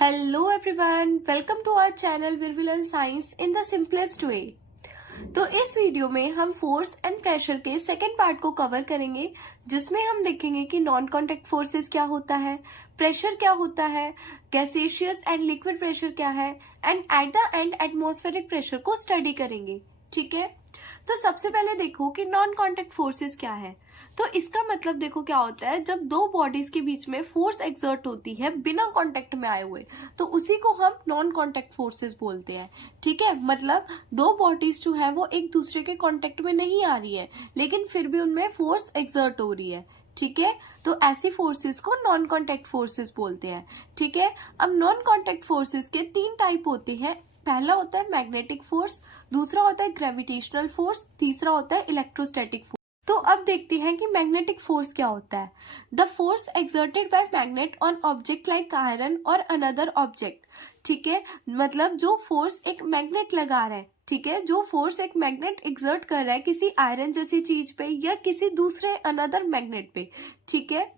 Hello everyone, welcome to our channel where we learn science in the simplest way। तो इस video में हम force and pressure के second part को cover करेंगे, जिसमें हम देखेंगे कि नॉन कॉन्टैक्ट फोर्सेस क्या होता है, प्रेशर क्या होता है, गैसियस एंड लिक्विड प्रेशर क्या है, and at the end atmospheric pressure को स्टडी करेंगे। ठीक है, तो सबसे पहले देखो कि नॉन कॉन्टैक्ट फोर्सेस क्या है। तो इसका मतलब देखो क्या होता है, जब दो बॉडीज के बीच में फोर्स एक्सर्ट होती है बिना कांटेक्ट में आए हुए, तो उसी को हम नॉन कांटेक्ट फोर्सेस बोलते हैं। ठीक है, मतलब दो बॉडीज जो है वो एक दूसरे के कांटेक्ट में नहीं आ रही है, लेकिन फिर भी उनमें फोर्स एक्सर्ट हो रही है। ठीक है, तो ऐसी फोर्सेस को नॉन कांटेक्ट फोर्सेस बोलते हैं। ठीक है, अब नॉन कांटेक्ट फोर्सेस के तीन टाइप होते हैं। पहला होता है मैग्नेटिक फोर्स, दूसरा होता है ग्रेविटेशनल फोर्स, तीसरा होता है इलेक्ट्रोस्टैटिक फोर्स। तो अब देखते हैं कि मैग्नेटिक फोर्स क्या होता है। The force exerted by magnet on object like iron और अनदर ऑब्जेक्ट। ठीक है, मतलब जो फोर्स एक मैग्नेट लगा रहा है, ठीक है, जो फोर्स एक मैग्नेट एक्सर्ट कर रहा है किसी आयरन जैसी चीज पे या किसी दूसरे अनदर मैग्नेट पे। ठीक है,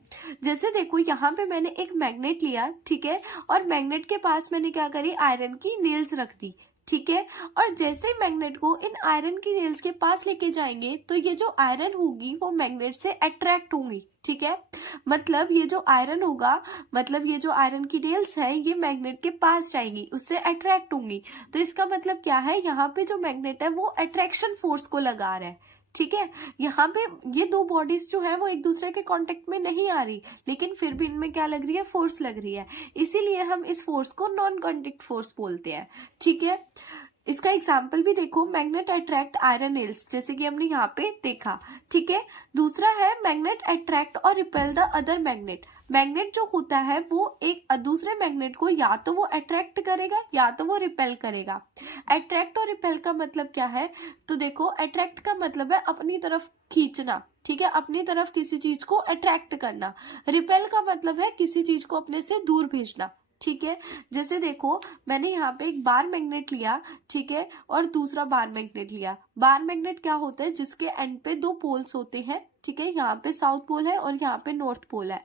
जैसे देखो यहाँ पे मैंने एक मैग्नेट लिया, ठीक है, और मैग्नेट के पास मैंने क्या करी, आयरन की नेल्स रख दी। ठीक है, और जैसे ही मैग्नेट को इन आयरन की नेल्स के पास लेके जाएंगे, तो ये जो आयरन होगी वो मैग्नेट से अट्रैक्ट होंगी। ठीक है, मतलब ये जो आयरन होगा, मतलब ये जो आयरन की नेल्स है, ये मैग्नेट के पास जाएंगी, उससे अट्रैक्ट होंगी। तो इसका मतलब क्या है, यहाँ पे जो मैग्नेट है वो अट्रैक्शन फोर्स को लगा रहा है। ठीक है, यहाँ पे ये दो बॉडीज जो है वो एक दूसरे के कांटेक्ट में नहीं आ रही, लेकिन फिर भी इनमें क्या लग रही है, फोर्स लग रही है। इसीलिए हम इस फोर्स को नॉन कांटेक्ट फोर्स बोलते हैं। ठीक है, इसका एग्जाम्पल भी देखो, मैग्नेट अट्रैक्ट आयरन नेल्स, जैसे कि हमने यहाँ पे देखा। ठीक है, दूसरा है मैग्नेट अट्रैक्ट और repel the other magnet. Magnet जो होता है वो एक दूसरे मैग्नेट को या तो वो अट्रैक्ट करेगा या तो वो रिपेल करेगा। अट्रैक्ट और रिपेल का मतलब क्या है, तो देखो अट्रैक्ट का मतलब है अपनी तरफ खींचना। ठीक है, अपनी तरफ किसी चीज को अट्रैक्ट करना। रिपेल का मतलब है किसी चीज को अपने से दूर भेजना। ठीक है, जैसे देखो मैंने यहाँ पे एक बार मैग्नेट लिया, ठीक है, और दूसरा बार मैग्नेट लिया। बार मैग्नेट क्या होता है, जिसके एंड पे दो पोल्स होते हैं। ठीक है, यहाँ पे साउथ पोल है और यहाँ पे नॉर्थ पोल है।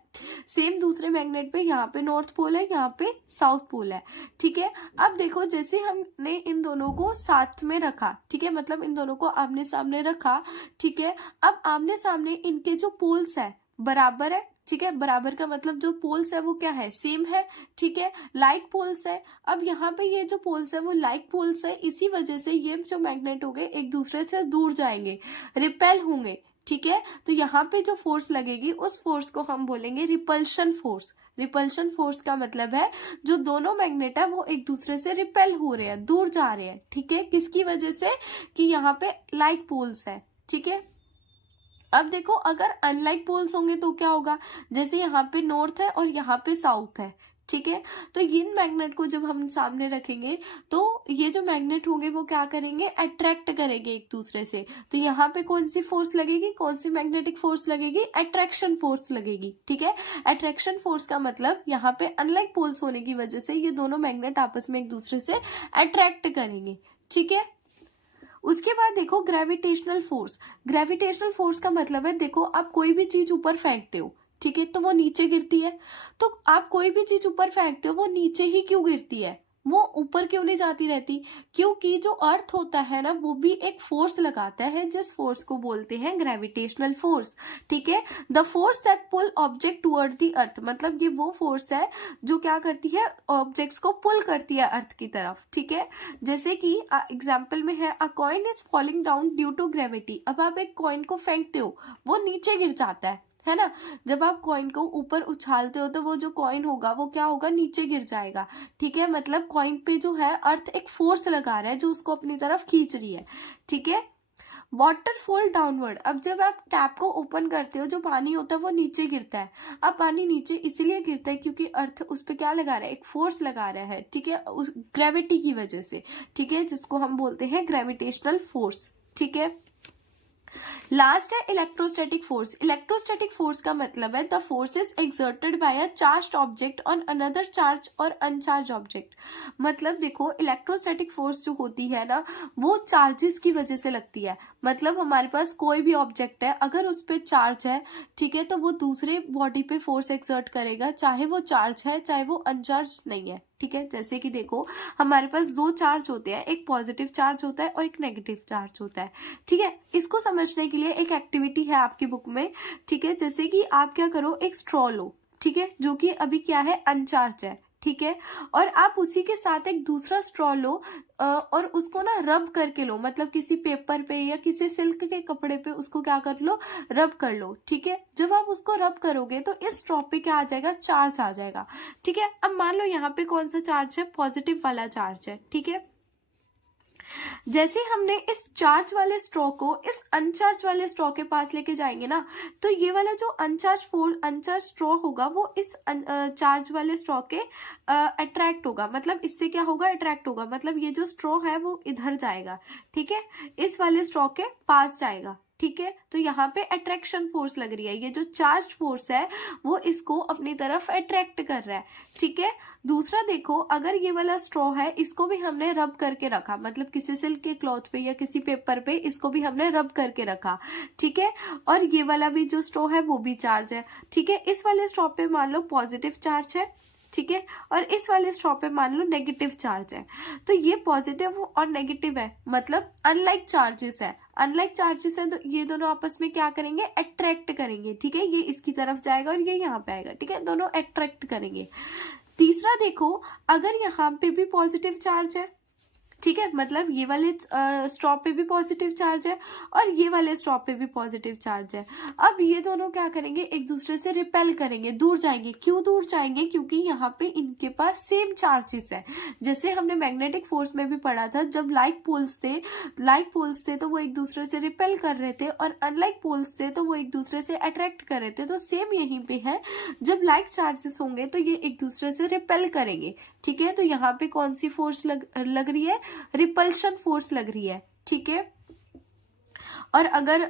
सेम दूसरे मैग्नेट पे यहाँ पे नॉर्थ पोल है, यहाँ पे साउथ पोल है। ठीक है, अब देखो जैसे हमने इन दोनों को साथ में रखा, ठीक है, मतलब इन दोनों को आमने सामने रखा। ठीक है, अब आमने सामने इनके जो पोल्स है बराबर है। ठीक है, बराबर का मतलब जो पोल्स है वो क्या है, सेम है। ठीक है, लाइक पोल्स है। अब यहाँ पे ये जो पोल्स है वो लाइक पोल्स है, इसी वजह से ये जो मैग्नेट हो गए एक दूसरे से दूर जाएंगे, रिपेल होंगे। ठीक है, तो यहाँ पे जो फोर्स लगेगी उस फोर्स को हम बोलेंगे रिपल्शन फोर्स। रिपल्शन फोर्स का मतलब है जो दोनों मैग्नेट है वो एक दूसरे से रिपेल हो रहे हैं, दूर जा रहे हैं। ठीक है, किसकी वजह से, कि यहाँ पे लाइक पोल्स है। ठीक है, अब देखो अगर अनलाइक पोल्स होंगे तो क्या होगा, जैसे यहाँ पे नॉर्थ है और यहाँ पे साउथ है। ठीक है, तो इन मैग्नेट को जब हम सामने रखेंगे तो ये जो मैग्नेट होंगे वो क्या करेंगे, अट्रैक्ट करेंगे एक दूसरे से। तो यहाँ पे कौन सी फोर्स लगेगी, कौन सी मैग्नेटिक फोर्स लगेगी, अट्रैक्शन फोर्स लगेगी। ठीक है, अट्रैक्शन फोर्स का मतलब यहाँ पे अनलाइक पोल्स होने की वजह से ये दोनों मैग्नेट आपस में एक दूसरे से अट्रैक्ट करेंगे। ठीक है, उसके बाद देखो ग्रेविटेशनल फोर्स। ग्रेविटेशनल फोर्स का मतलब है, देखो आप कोई भी चीज ऊपर फेंकते हो, ठीक है, तो वो नीचे गिरती है। तो आप कोई भी चीज ऊपर फेंकते हो वो नीचे ही क्यों गिरती है, वो ऊपर क्यों नहीं जाती रहती, क्योंकि जो अर्थ होता है ना वो भी एक फोर्स लगाता है, जिस फोर्स को बोलते हैं ग्रेविटेशनल फोर्स। ठीक है, the force that pull object toward the earth, मतलब ये वो फोर्स है जो क्या करती है, ऑब्जेक्ट्स को पुल करती है अर्थ की तरफ। ठीक है, जैसे कि एग्जाम्पल में है, a coin is falling down due to gravity. अब आप एक कॉइन को फेंकते हो वो नीचे गिर जाता है ना। जब आप कॉइन को ऊपर उछालते हो तो वो जो कॉइन होगा वो क्या होगा, नीचे गिर जाएगा। ठीक है, मतलब कॉइन पे जो है अर्थ एक फोर्स लगा रहा है जो उसको अपनी तरफ खींच रही है। ठीक है, वाटर फॉल डाउनवर्ड। अब जब आप टैप को ओपन करते हो जो पानी होता है वो नीचे गिरता है। अब पानी नीचे इसलिए गिरता है क्योंकि अर्थ उस पर क्या लगा रहा है, एक फोर्स लगा रहा है। ठीक है, उस ग्रेविटी की वजह से। ठीक है, जिसको हम बोलते हैं ग्रेविटेशनल फोर्स। ठीक है, लास्ट है इलेक्ट्रोस्टैटिक फोर्स। इलेक्ट्रोस्टैटिक फोर्स का मतलब है the force is exerted by a charged object on another charge और अनचार्ज ऑब्जेक्ट। मतलब देखो इलेक्ट्रोस्टैटिक फोर्स जो होती है ना वो चार्जेस की वजह से लगती है। मतलब हमारे पास कोई भी ऑब्जेक्ट है, अगर उस पर चार्ज है, ठीक है, तो वो दूसरे बॉडी पे फोर्स एक्सर्ट करेगा, चाहे वो चार्ज है चाहे वो अनचार्ज नहीं है। ठीक है। जैसे कि देखो हमारे पास दो चार्ज होते हैं, एक पॉजिटिव चार्ज होता है और एक नेगेटिव चार्ज होता है, ठीक है। इसको समझने के लिए एक एक्टिविटी है आपकी बुक में, ठीक है। जैसे कि आप क्या करो, एक स्ट्रॉ लो, ठीक है, जो कि अभी क्या है, अनचार्ज है, ठीक है। और आप उसी के साथ एक दूसरा स्ट्रॉ लो और उसको ना रब करके लो, मतलब किसी पेपर पे या किसी सिल्क के कपड़े पे उसको क्या कर लो, रब कर लो, ठीक है। जब आप उसको रब करोगे तो इस स्ट्रॉ पे क्या आ जाएगा, चार्ज आ जाएगा, ठीक है। अब मान लो यहाँ पे कौन सा चार्ज है, पॉजिटिव वाला चार्ज है, ठीक है। जैसे हमने इस चार्ज वाले स्ट्रॉ को इस अनचार्ज वाले स्ट्रॉ के पास लेके जाएंगे ना, तो ये वाला जो अनचार्ज स्ट्रॉ होगा वो इस चार्ज वाले स्ट्रॉ के अट्रैक्ट होगा, मतलब इससे क्या होगा, अट्रैक्ट होगा, मतलब ये जो स्ट्रॉ है वो इधर जाएगा, ठीक है, इस वाले स्ट्रॉ के पास जाएगा, ठीक है। तो यहाँ पे अट्रैक्शन फोर्स लग रही है, ये जो चार्ज फोर्स है वो इसको अपनी तरफ अट्रैक्ट कर रहा है, ठीक है। दूसरा देखो, अगर ये वाला स्ट्रॉ है इसको भी हमने रब करके रखा, मतलब किसी सिल्क के क्लॉथ पे या किसी पेपर पे इसको भी हमने रब करके रखा, ठीक है। और ये वाला भी जो स्ट्रॉ है वो भी चार्ज है, ठीक है। इस वाले स्ट्रॉ पे मान लो पॉजिटिव चार्ज है, ठीक है, और इस वाले स्ट्रॉ पे मान लो नेगेटिव चार्ज है। तो ये पॉजिटिव और नेगेटिव है, मतलब अनलाइक चार्जेस है, अनलाइक चार्जेस है, तो ये दोनों आपस में क्या करेंगे, अट्रैक्ट करेंगे, ठीक है। ये इसकी तरफ जाएगा और ये यहाँ पे आएगा, ठीक है, दोनों अट्रैक्ट करेंगे। तीसरा देखो, अगर यहाँ पे भी पॉजिटिव चार्ज है, ठीक है, मतलब ये वाले स्ट्रॉ पे भी पॉजिटिव चार्ज है और ये वाले स्ट्रॉ पे भी पॉजिटिव चार्ज है। अब ये दोनों क्या करेंगे, एक दूसरे से रिपेल करेंगे, दूर जाएंगे। क्यों दूर जाएंगे, क्योंकि यहाँ पे इनके पास सेम चार्जेस है। जैसे हमने मैग्नेटिक फोर्स में भी पढ़ा था, जब लाइक पोल्स थे तो वो एक दूसरे से रिपेल कर रहे थे और अनलाइक पोल्स थे तो वो एक दूसरे से अट्रैक्ट कर रहे थे। तो सेम यहीं पे है, जब लाइक चार्जेस होंगे तो ये एक दूसरे से रिपेल करेंगे, ठीक है। तो यहाँ पे कौन सी फोर्स लग रही है, रिपल्शन फोर्स लग रही है, ठीक है। और अगर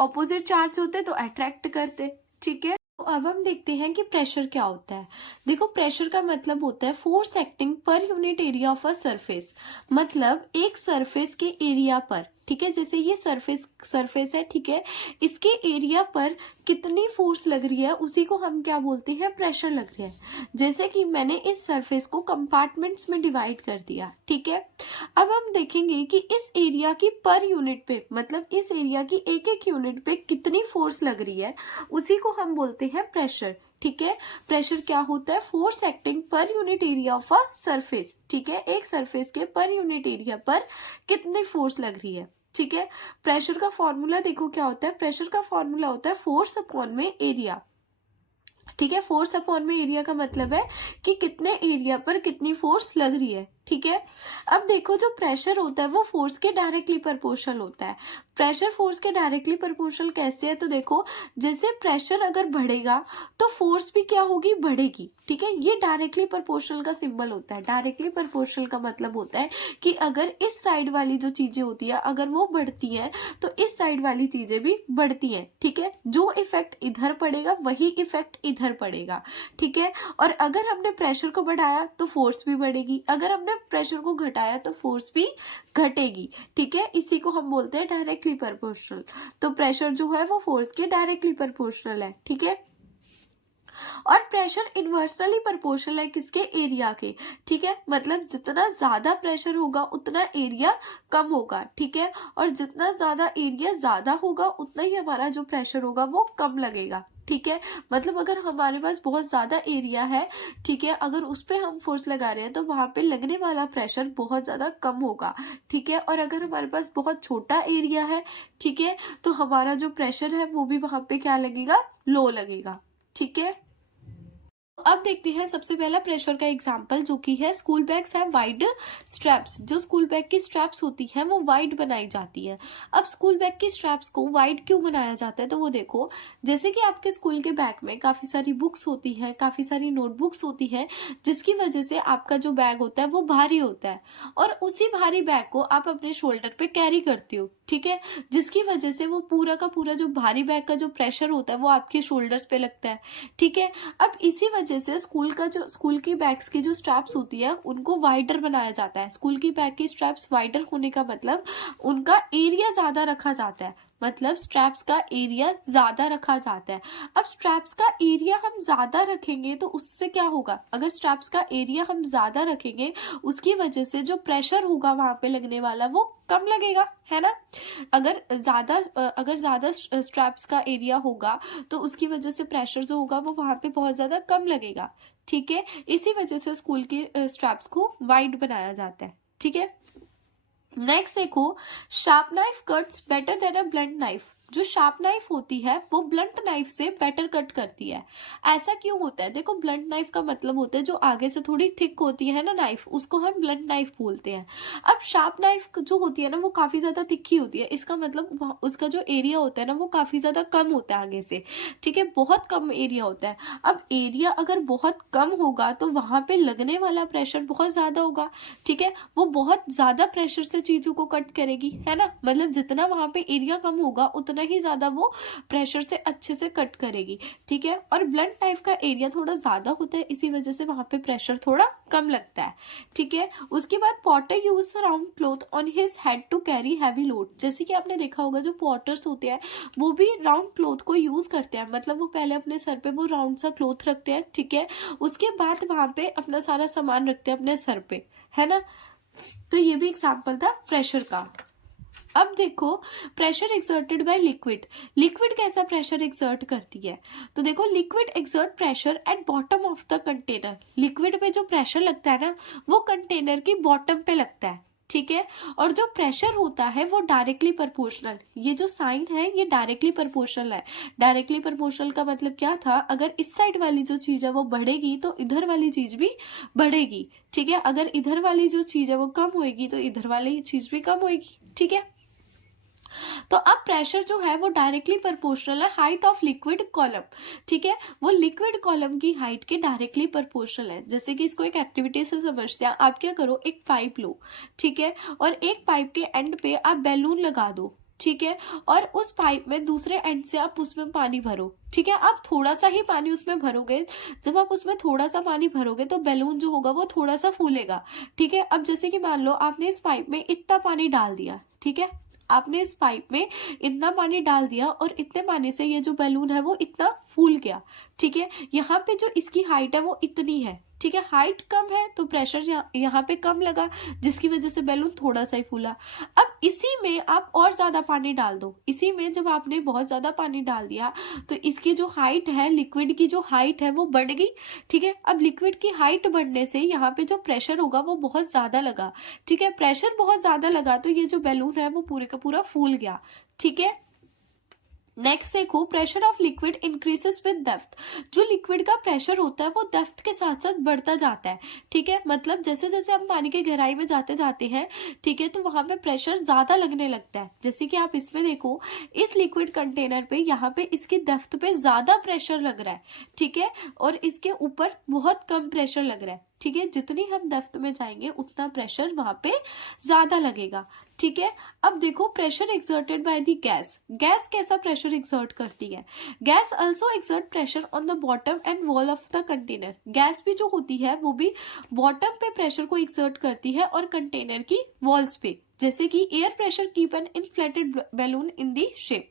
ऑपोजिट चार्ज होते तो अट्रैक्ट करते, ठीक है। तो अब हम देखते हैं कि प्रेशर क्या होता है। देखो, प्रेशर का मतलब होता है force acting per unit area of a surface, मतलब एक सरफेस के एरिया पर, ठीक है। जैसे ये सरफेस है, ठीक है, इसके एरिया पर कितनी फोर्स लग रही है उसी को हम क्या बोलते हैं, प्रेशर लग रहा है। जैसे कि मैंने इस सरफेस को कंपार्टमेंट्स में डिवाइड कर दिया, ठीक है। अब हम देखेंगे कि इस एरिया की पर यूनिट पे, मतलब इस एरिया की एक एक यूनिट पे कितनी फोर्स लग रही है, उसी को हम बोलते हैं प्रेशर, ठीक है। प्रेशर क्या होता है, force acting per unit area of a surface, ठीक है। एक सरफेस के पर यूनिट एरिया पर कितनी फोर्स लग रही है, ठीक है। प्रेशर का फॉर्मूला देखो क्या होता है, प्रेशर का फॉर्मूला होता है फोर्स अपॉन में एरिया, ठीक है। फोर्स अपॉन में एरिया का मतलब है कि कितने एरिया पर कितनी फोर्स लग रही है, ठीक है। अब देखो, जो प्रेशर होता है वो फोर्स के डायरेक्टली प्रोपोर्शनल होता है। प्रेशर फोर्स के डायरेक्टली प्रोपोर्शनल कैसे है, तो देखो, जैसे प्रेशर अगर बढ़ेगा तो फोर्स भी क्या होगी, बढ़ेगी, ठीक है। ये डायरेक्टली प्रोपोर्शनल का सिंबल होता है। डायरेक्टली प्रोपोर्शनल का मतलब होता है कि अगर इस साइड वाली जो चीजें होती है अगर वो बढ़ती है तो इस साइड वाली चीजें भी बढ़ती हैं, ठीक है। जो इफेक्ट इधर पड़ेगा वही इफेक्ट इधर पड़ेगा, ठीक है। और अगर हमने प्रेशर को बढ़ाया तो फोर्स भी बढ़ेगी, अगर हमने प्रेशर को घटाया तो फोर्स भी घटेगी, ठीक है। इसी को हम बोलते हैं डायरेक्टली प्रोपोर्शनल। तो प्रेशर जो है वो फोर्स के डायरेक्टली प्रोपोर्शनल है, ठीक है। और प्रेशर इन्वर्सली प्रोपोर्शनल है किसके, एरिया के, ठीक है। मतलब जितना ज्यादा प्रेशर होगा उतना एरिया कम होगा, ठीक है। और जितना ज्यादा एरिया ज्यादा होगा उतना ही हमारा जो प्रेशर होगा वो कम लगेगा, ठीक है। मतलब अगर हमारे पास बहुत ज्यादा एरिया है, ठीक है, अगर उस पर हम फोर्स लगा रहे हैं तो वहां पे लगने वाला प्रेशर बहुत ज्यादा कम होगा, ठीक है। और अगर हमारे पास बहुत छोटा एरिया है, ठीक है, तो हमारा जो प्रेशर है वो भी वहां पे क्या लगेगा, लो लगेगा, ठीक है। अब देखते हैं सबसे पहला प्रेशर का एग्जांपल, जो कि है स्कूल बैग्स है वाइड स्ट्रैप्स। जो स्कूल बैग की स्ट्रैप्स होती हैं वो वाइड बनाई जाती है। अब स्कूल बैग की स्ट्रैप्स को वाइड क्यों बनाया जाता है, तो वो देखो, जैसे कि आपके स्कूल के बैग में काफी सारी बुक्स होती हैं, काफी सारी नोटबुक्स होती हैं, जिसकी वजह से आपका जो बैग होता है वो भारी होता है और उसी भारी बैग को आप अपने शोल्डर पे कैरी करते हो, ठीक है। जिसकी वजह से वो पूरा का पूरा जो भारी बैग का जो प्रेशर होता है वो आपके शोल्डर्स पे लगता है, ठीक है। अब इसी वजह से स्कूल की बैग्स की जो स्ट्रैप्स होती है उनको वाइडर बनाया जाता है। स्कूल की बैग की स्ट्रैप्स वाइडर होने का मतलब उनका एरिया ज्यादा रखा जाता है, मतलब स्ट्रैप्स का एरिया ज्यादा रखा जाता है। अब स्ट्रैप्स का एरिया हम ज्यादा रखेंगे तो उससे क्या होगा, अगर स्ट्रैप्स का एरिया हम ज्यादा रखेंगे उसकी वजह से जो प्रेशर होगा वहां पे लगने वाला वो कम लगेगा, है ना। अगर ज्यादा स्ट्रैप्स का एरिया होगा तो उसकी वजह से प्रेशर जो होगा वो वहां पे बहुत ज्यादा कम लगेगा, ठीक है। इसी वजह से स्कूल के स्ट्रैप्स को वाइड बनाया जाता है, ठीक है। नेक्स्ट देखो, sharp knife cuts better than a blunt knife. जो शार्प नाइफ होती है वो ब्लंट नाइफ से बेटर कट करती है। ऐसा क्यों होता है, देखो ब्लंट नाइफ का मतलब होता है जो आगे से थोड़ी थिक होती है ना नाइफ, उसको हम ब्लंट नाइफ बोलते हैं। अब शार्प नाइफ जो होती है ना वो काफी ज्यादा तिखी होती है, इसका मतलब उसका जो एरिया होता है ना वो काफी ज्यादा कम होता है आगे से, ठीक है, बहुत कम एरिया होता है। अब एरिया अगर बहुत कम होगा तो वहां पे लगने वाला प्रेशर बहुत ज्यादा होगा, ठीक है, वो बहुत ज्यादा प्रेशर से चीजों को कट करेगी, है ना। मतलब जितना वहां पे एरिया कम होगा उतना ही ज्यादा वो प्रेशर से अच्छे से कट करेगी, ठीक है। और ब्लंट नाइफ का एरिया थोड़ा ज्यादा होता है, इसी वजह से वहां पे प्रेशर थोड़ा कम लगता है, ठीक है। उसके बाद potter use round cloth on his head to carry heavy load. जैसे कि आपने देखा होगा जो पॉटर्स होते हैं वो भी राउंड क्लॉथ को यूज करते हैं, मतलब वो पहले अपने सर पे वो राउंड सा क्लॉथ रखते हैं, ठीक है, उसके बाद वहां पे अपना सारा सामान रखते हैं अपने सर पे, है ना। तो ये भी एग्जाम्पल था प्रेशर का। अब देखो pressure exerted by liquid. Liquid कैसा प्रेशर एक्सर्ट करती है, तो देखो liquid exert pressure at bottom of the container. Liquid पे जो प्रेशर लगता है ना वो कंटेनर की बॉटम पे लगता है, ठीक है। और जो प्रेशर होता है वो डायरेक्टली प्रोपोर्शनल, ये जो साइन है ये डायरेक्टली प्रोपोर्शनल है। डायरेक्टली प्रोपोर्शनल का मतलब क्या था, अगर इस साइड वाली जो चीज है वो बढ़ेगी तो इधर वाली चीज भी बढ़ेगी, ठीक है। अगर इधर वाली जो चीज है वो कम होगी तो इधर वाली चीज भी कम होगी, ठीक है। तो अब प्रेशर जो है वो डायरेक्टली प्रोपोर्शनल है हाइट ऑफ लिक्विड कॉलम, ठीक है, वो लिक्विड कॉलम की हाइट के डायरेक्टली प्रोपोर्शनल है। जैसे कि इसको एक एक्टिविटी से समझते हैं, आप क्या करो, एक पाइप लो, ठीक है, और एक पाइप के एंड पे आप बैलून लगा दो, ठीक है, और उस पाइप में दूसरे एंड से आप उसमें पानी भरो, ठीक है। आप थोड़ा सा ही पानी उसमें भरोगे, जब आप उसमें थोड़ा सा पानी भरोगे तो बैलून जो होगा वो थोड़ा सा फूलेगा, ठीक है। अब जैसे कि मान लो आपने इस पाइप में इतना पानी डाल दिया, ठीक है, आपने इस पाइप में इतना पानी डाल दिया और इतने पानी से ये जो बैलून है वो इतना फूल गया, ठीक है। यहाँ पे जो इसकी हाइट है वो इतनी है, ठीक है, हाइट कम है तो प्रेशर यहाँ पे कम लगा जिसकी वजह से बैलून थोड़ा सा ही फूला। अब इसी में आप और ज्यादा पानी डाल दो, इसी में जब आपने बहुत ज्यादा पानी डाल दिया तो इसकी जो हाइट है, लिक्विड की जो हाइट है वो बढ़ गई, ठीक है। अब लिक्विड की हाइट बढ़ने से यहाँ पे जो प्रेशर होगा वो बहुत ज्यादा लगा, ठीक है, प्रेशर बहुत ज्यादा लगा तो ये जो बैलून है वो पूरे का पूरा फूल गया, ठीक है। नेक्स्ट देखो, pressure of liquid increases with depth. जो लिक्विड का प्रेशर होता है वो डेप्थ के साथ साथ बढ़ता जाता है, ठीक है, मतलब जैसे जैसे हम पानी के गहराई में जाते जाते हैं, ठीक है, तो वहां पे प्रेशर ज्यादा लगने लगता है। जैसे कि आप इसमें देखो, इस लिक्विड कंटेनर पे यहाँ पे इसकी डेप्थ पे ज्यादा प्रेशर लग रहा है, ठीक है, और इसके ऊपर बहुत कम प्रेशर लग रहा है, ठीक है। जितनी हम डेप्थ में जाएंगे उतना प्रेशर वहां पे ज्यादा लगेगा, ठीक है। अब देखो pressure exerted by the gas. Gas कैसा प्रेशर एक्सर्ट करती है, gas also exert pressure on the bottom and wall of the container. Gas भी जो होती है वो भी बॉटम पे प्रेशर को एक्सर्ट करती है और कंटेनर की वॉल्स पे, जैसे कि air pressure keep an inflated balloon in the shape.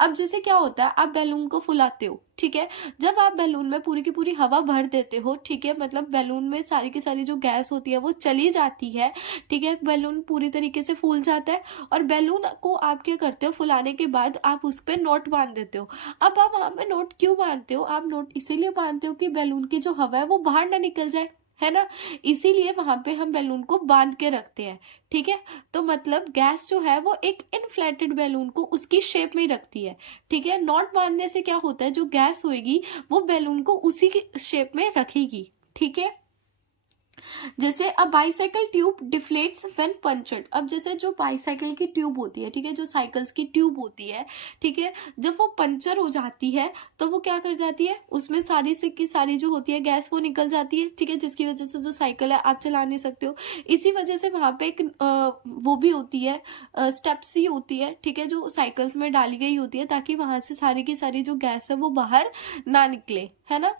अब जैसे क्या होता है, आप बैलून को फुलाते हो, ठीक है, जब आप बैलून में पूरी की पूरी हवा भर देते हो, ठीक है, मतलब बैलून में सारी की सारी जो गैस होती है वो चली जाती है, ठीक है, बैलून पूरी तरीके से फूल जाता है और बैलून को आप क्या करते हो, फुलाने के बाद आप उस पर नोट बांध देते हो। अब आप वहां पे नोट क्यों बांधते हो, आप नोट इसीलिए बांधते हो कि बैलून की जो हवा है वो बाहर ना निकल जाए, है ना, इसीलिए वहां पे हम बैलून को बांध के रखते हैं, ठीक है। तो मतलब गैस जो है वो एक इनफ्लेटेड बैलून को उसकी शेप में रखती है, ठीक है। नॉट बांधने से क्या होता है, जो गैस होगी वो बैलून को उसी की शेप में रखेगी, ठीक है। जैसे अब बाईसाइकिल ट्यूब डिफ्लेट्स व्हेन पंचर्ड। अब जैसे जो बाईसाइकिल की ट्यूब होती है, ठीक है, जो साइकिल्स की ट्यूब होती है, ठीक है, जब वो पंचर हो जाती है तो वो क्या कर जाती है, उसमें सारी से की सारी जो होती है गैस वो निकल जाती है, ठीक है, जिसकी वजह से जो साइकिल है आप चला नहीं सकते हो। इसी वजह से वहां पे एक वो भी होती है, स्टेप्स ही होती है, ठीक है, जो साइकिल्स में डाली गई होती है ताकि वहां से सारी की सारी जो गैस है वो बाहर ना निकले, है ना।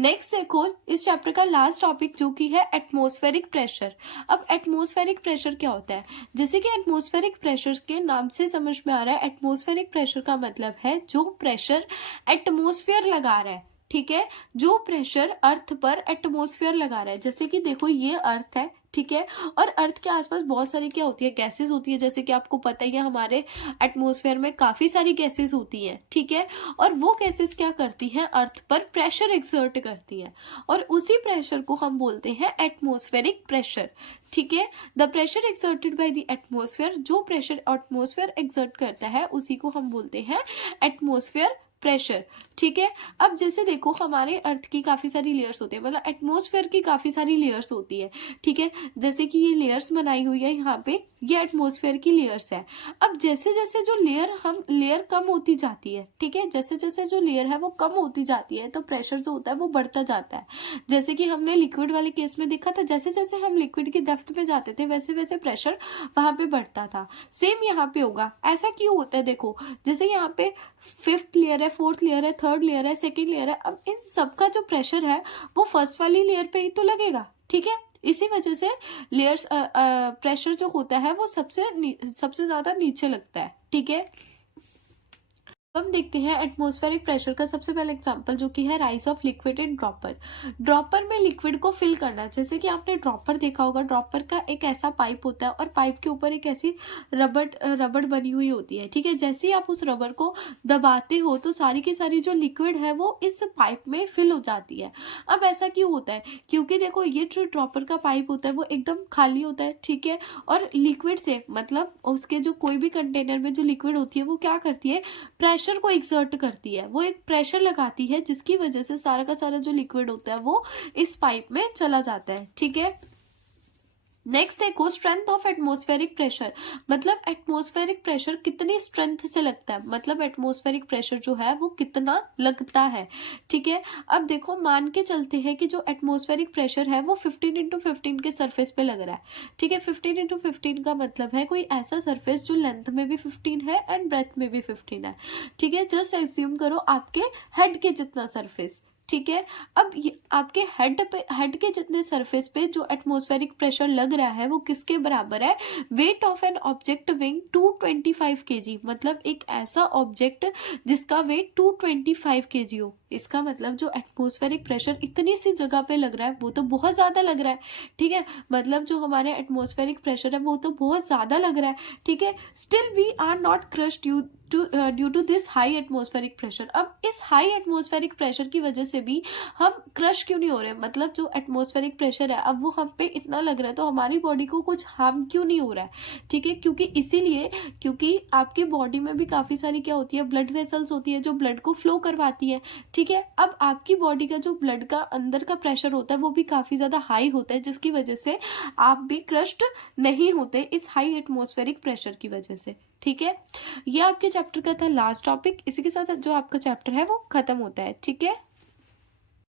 नेक्स्ट देखो इस चैप्टर का लास्ट टॉपिक जो कि है एटमॉस्फेरिक प्रेशर। अब एटमॉस्फेरिक प्रेशर क्या होता है? जैसे कि एटमॉस्फेरिक प्रेशर के नाम से समझ में आ रहा है, एटमॉस्फेरिक प्रेशर का मतलब है जो प्रेशर एटमॉस्फेयर लगा रहा है, ठीक है, जो प्रेशर अर्थ पर एटमॉस्फेयर लगा रहा है। जैसे कि देखो ये अर्थ है, ठीक है, और अर्थ के आसपास बहुत सारी क्या होती है, गैसेस होती है। जैसे कि आपको पता ही है हमारे एटमॉस्फेयर में काफी सारी गैसेस होती हैं, ठीक है, और वो गैसेस क्या करती हैं, अर्थ पर प्रेशर एक्सर्ट करती हैं, और उसी प्रेशर को हम बोलते हैं एटमॉस्फेरिक प्रेशर, ठीक है। The pressure exerted by the atmosphere, जो प्रेशर एटमॉस्फेयर एक्सर्ट करता है उसी को हम बोलते हैं एटमॉस्फेयर प्रेशर, ठीक है। अब जैसे देखो हमारे अर्थ की काफी सारी लेयर्स होती है, मतलब एटमॉस्फेयर की काफी सारी लेयर्स होती है, ठीक है। जैसे कि ये लेयर्स बनाई हुई है यहाँ पे, ये एटमॉस्फेयर की लेयर्स है। अब जैसे जैसे जो लेयर कम होती जाती है, ठीक है, जैसे जैसे जो लेयर है वो कम होती जाती है तो प्रेशर जो होता है वो बढ़ता जाता है। जैसे कि हमने लिक्विड वाले केस में देखा था, जैसे जैसे हम लिक्विड की डेप्थ में जाते थे वैसे वैसे प्रेशर वहां पे बढ़ता था। सेम यहाँ पे होगा। ऐसा क्यों होता है? देखो जैसे यहाँ पे 5th लेयर है, 4th लेयर है, 3rd लेयर है, 2nd लेयर है, अब इन सबका जो प्रेशर है वो फर्स्ट वाली लेयर पे ही तो लगेगा, ठीक है। इसी वजह से लेयर्स प्रेशर जो होता है वो सबसे ज्यादा नीचे लगता है, ठीक है। हम देखते हैं एटमॉस्फेरिक प्रेशर का सबसे पहला एग्जांपल जो कि है rise of liquid in dropper. Dropper में लिक्विड को फिल करना, जैसे कि आपने ड्रॉपर देखा होगा, ड्रॉपर का एक ऐसा पाइप होता है और पाइप के ऊपर एक ऐसी रबड़ बनी हुई होती है, ठीक है। जैसे ही आप उस रबड़ को दबाते हो तो सारी की सारी जो लिक्विड है वो इस पाइप में फिल हो जाती है। अब ऐसा क्यों होता है? क्योंकि देखो ये जो ड्रॉपर का पाइप होता है वो एकदम खाली होता है, ठीक है, और लिक्विड से मतलब उसके जो कोई भी कंटेनर में जो लिक्विड होती है वो क्या करती है, प्रेशर को एक्सर्ट करती है, वो एक प्रेशर लगाती है जिसकी वजह से सारा का सारा जो लिक्विड होता है वो इस पाइप में चला जाता है, ठीक है। नेक्स्ट देखो स्ट्रेंथ ऑफ एटमॉस्फेरिक प्रेशर, मतलब एटमॉस्फेरिक प्रेशर कितनी स्ट्रेंथ से लगता है, मतलब एटमॉस्फेरिक प्रेशर जो है वो कितना लगता है, ठीक है। अब देखो मान के चलते हैं कि जो एटमॉस्फेरिक प्रेशर है वो 15x15 के सरफेस पे लग रहा है, ठीक है। 15x15 का मतलब है कोई ऐसा सरफेस जो लेंथ में भी 15 है एंड ब्रेथ में भी 15 है, ठीक है। जस्ट एज्यूम करो आपके हेड के जितना सरफेस, ठीक है। अब आपके हेड के जितने सरफेस पे जो एटमॉस्फेरिक प्रेशर लग रहा है वो किसके बराबर है, weight of an object weighing 225 kg, मतलब एक ऐसा ऑब्जेक्ट जिसका वेट 225 kg हो। इसका मतलब जो एटमॉस्फेरिक प्रेशर इतनी सी जगह पे लग रहा है वो तो बहुत ज्यादा लग रहा है, ठीक है, मतलब जो हमारे एटमॉस्फेरिक प्रेशर है वो तो बहुत ज्यादा लग रहा है, ठीक है। Still we are not crushed due to this high atmospheric pressure. अब इस हाई एटमॉस्फेरिक प्रेशर की वजह से भी हम क्रश क्यों नहीं हो रहे, मतलब जो एटमॉस्फेरिक प्रेशर है अब वो हम पे इतना लग रहा है तो हमारी बॉडी को कुछ हार्म क्यों नहीं हो रहा है, ठीक है। क्योंकि इसीलिए क्योंकि आपकी बॉडी में भी काफी सारी क्या होती है, ब्लड वेसल्स होती है जो ब्लड को फ्लो करवाती है, ठीक है। अब आपकी बॉडी का जो ब्लड का अंदर का प्रेशर होता है वो भी काफी ज्यादा हाई होता है जिसकी वजह से आप भी क्रश्ड नहीं होते इस हाई एटमॉस्फेरिक प्रेशर की वजह से, ठीक है। ये आपके चैप्टर का था लास्ट टॉपिक। इसी के साथ जो आपका चैप्टर है वो खत्म होता है, ठीक है।